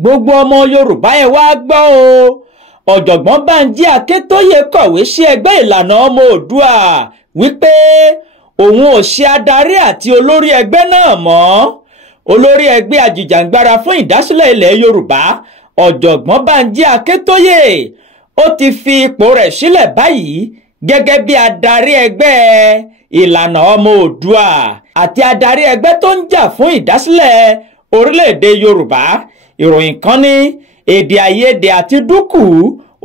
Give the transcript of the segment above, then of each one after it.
gbogbo ọmọ Yorùbá ẹ wá gbọ́ o. Ọ̀jọ̀gbọ́n Bánjí Akíntóyè kọ̀wé sí ẹgbẹ́ Ìlànà Ọmọ Oòduà wípé òun ò ṣe adarí àti olórí ẹgbẹ́ náà mọ́. Olórí ẹgbẹ́ ajìjàǹgbara fún ìdásílẹ̀ ilẹ̀ Yorùbá Ọ̀jọ̀gbọ́n Bánjí Akíntóyè ó ti fi ipò rẹ̀ sílẹ̀ báyìí gẹ́gẹ́ bí adarí ẹgbẹ́ Ìlànà Ọmọ Oòduà àti adarí ẹgbẹ́ tó ń jà fún ìdásílẹ̀ orílẹ̀-èdè Yorùbá. Ìròyìn kan ní èdè àìyedè àti dúkù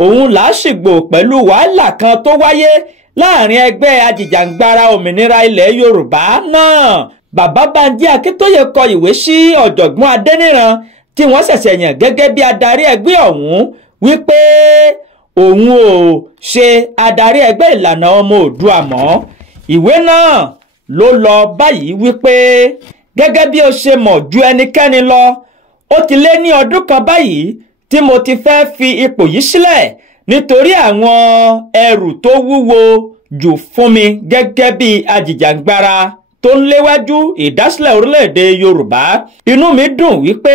òun làásìgbò pẹ̀lú wàhálà kan tó wáyé láàrin ẹgbẹ́ ajìjàǹgbara òmìnira ilẹ̀ Yorùbá náà. Bàbá Bánjí Akíntóyè kọ ìwé sí ọ̀jọ̀gbọ́n Adéníran tí wọ́n ṣẹ̀ṣẹ̀ yàn gẹ́gẹ́ bí adarí ẹgbẹ́ ọ̀hún wípé òun ò ṣe adarí ẹgbẹ́ Ìlànà Ọmọ Oòduà mọ́. Ìwé náà ló lọ báyìí wípé gẹ́gẹ́ bí ó ṣe mọ̀ ju ẹnikẹ́ni lọ, ó ti lé ní ọdún kan báyìí tí mo ti fẹ́ fi ipò yìí sílẹ̀ nítorí àwọn ẹrù tó wúwo jù fún mi gẹ́gẹ́ bí ajìjàǹgbara tó ń léwájú ìdásílẹ̀ orílẹ̀-èdè Yorùbá. Inú mi dùn wípé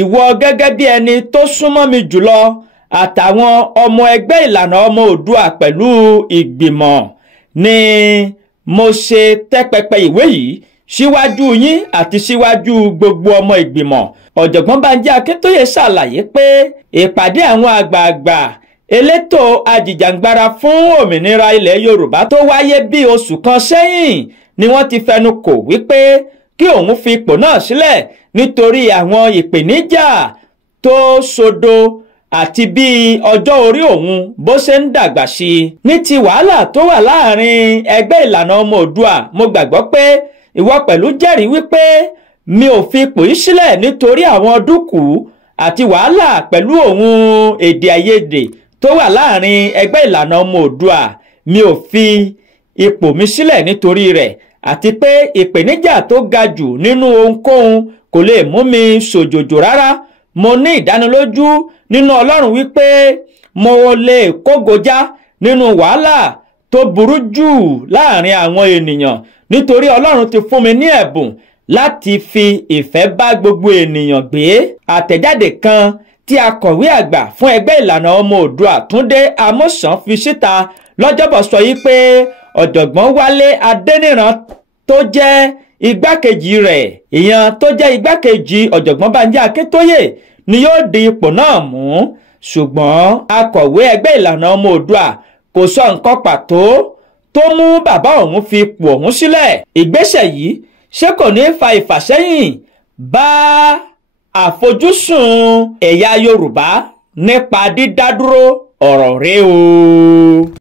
ìwọ gẹ́gẹ́ bí ẹni tó súnmọ́ mi jùlọ àtàwọn ọmọ ẹgbẹ́ Ìlànà Ọmọ Oòduà pẹ̀lú ìgbìmọ̀ ni mo ṣe tẹ́ pẹpẹ ìwé yìí síwájú yín àti síwájú gbogbo ọmọ ìgbìmọ̀. Ọ̀jọ̀gbọ́n Bánjí Akíntóyè ṣàlàyé pé ìpàdé àwọn àgbààgbà elétò ajìjàǹgbara fún òmìnira ilẹ̀ Yorùbá tó wáyé bí oṣù kan sẹ́yìn ni wọ́n ti fẹnu kò wípé kí òun fi ipò náà sílẹ̀ nítorí àwọn ìpèníjà tó sodo àti bí ọjọ́ orí òun bó ṣe ń dàgbà sí i. Ní ti wàhálà tó wà láàrin ẹgbẹ́ Ìlànà Ọmọ Oòduà, mo gbàgbọ́ pé ìwọ pẹ̀lú jẹ́rìí wípé mi ò fi ipò yìí sílẹ̀ nítorí àwọn dúkù àti wàhálà pẹ̀lú òun èdè àìyedè tó wà láàrin ẹgbẹ́ Ìlànà Ọmọ Oòduà. Mi ò fi ipò mi sílẹ̀ nítorí rẹ̀, àti pé ìpèníjà tó ga jù nínú ohunkóhun kò lè mú mi ṣòjòjò rárá. Mo ní ìdánilójú nínú Ọlọ́run wípé mo lè kógojá nínú wàhálà tó burú jù láàrin àwọn ènìyàn nítorí Ọlọ́run ti fún mi ní ẹ̀bùn láti fi ìfẹ́ bá gbogbo ènìyàn gbé. Àtẹ̀jáde kan tí akọ̀wé àgbà fún ẹgbẹ́ Ìlànà Ọmọ Oòduà Túndé Àmọ̀sán fi síta lọ́jọ́bọ̀ sọ yìí pé ọ̀jọ̀gbọ́n Wálé Adéníran tó jẹ́ igbákejì rẹ̀, ìyẹn tó jẹ́ igbákejì ọ̀jọ̀gbọ́n Bánjí Akíntóyè ni yóò di ipò náà mú. Ṣùgbọ́n akọ̀wé ẹgbẹ́ Ìlànà Ọmọ Oòduà kò sọ nǹkan pàtó tó mú bàbá òun fi ipò òun sílẹ̀. Ìgbésẹ̀ yìí ṣé kò ní fa ìfàsẹ́yìn bá àfojúsùn ẹ̀yà Yorùbá nípa dídádúró ọ̀rọ̀ rẹ̀ o.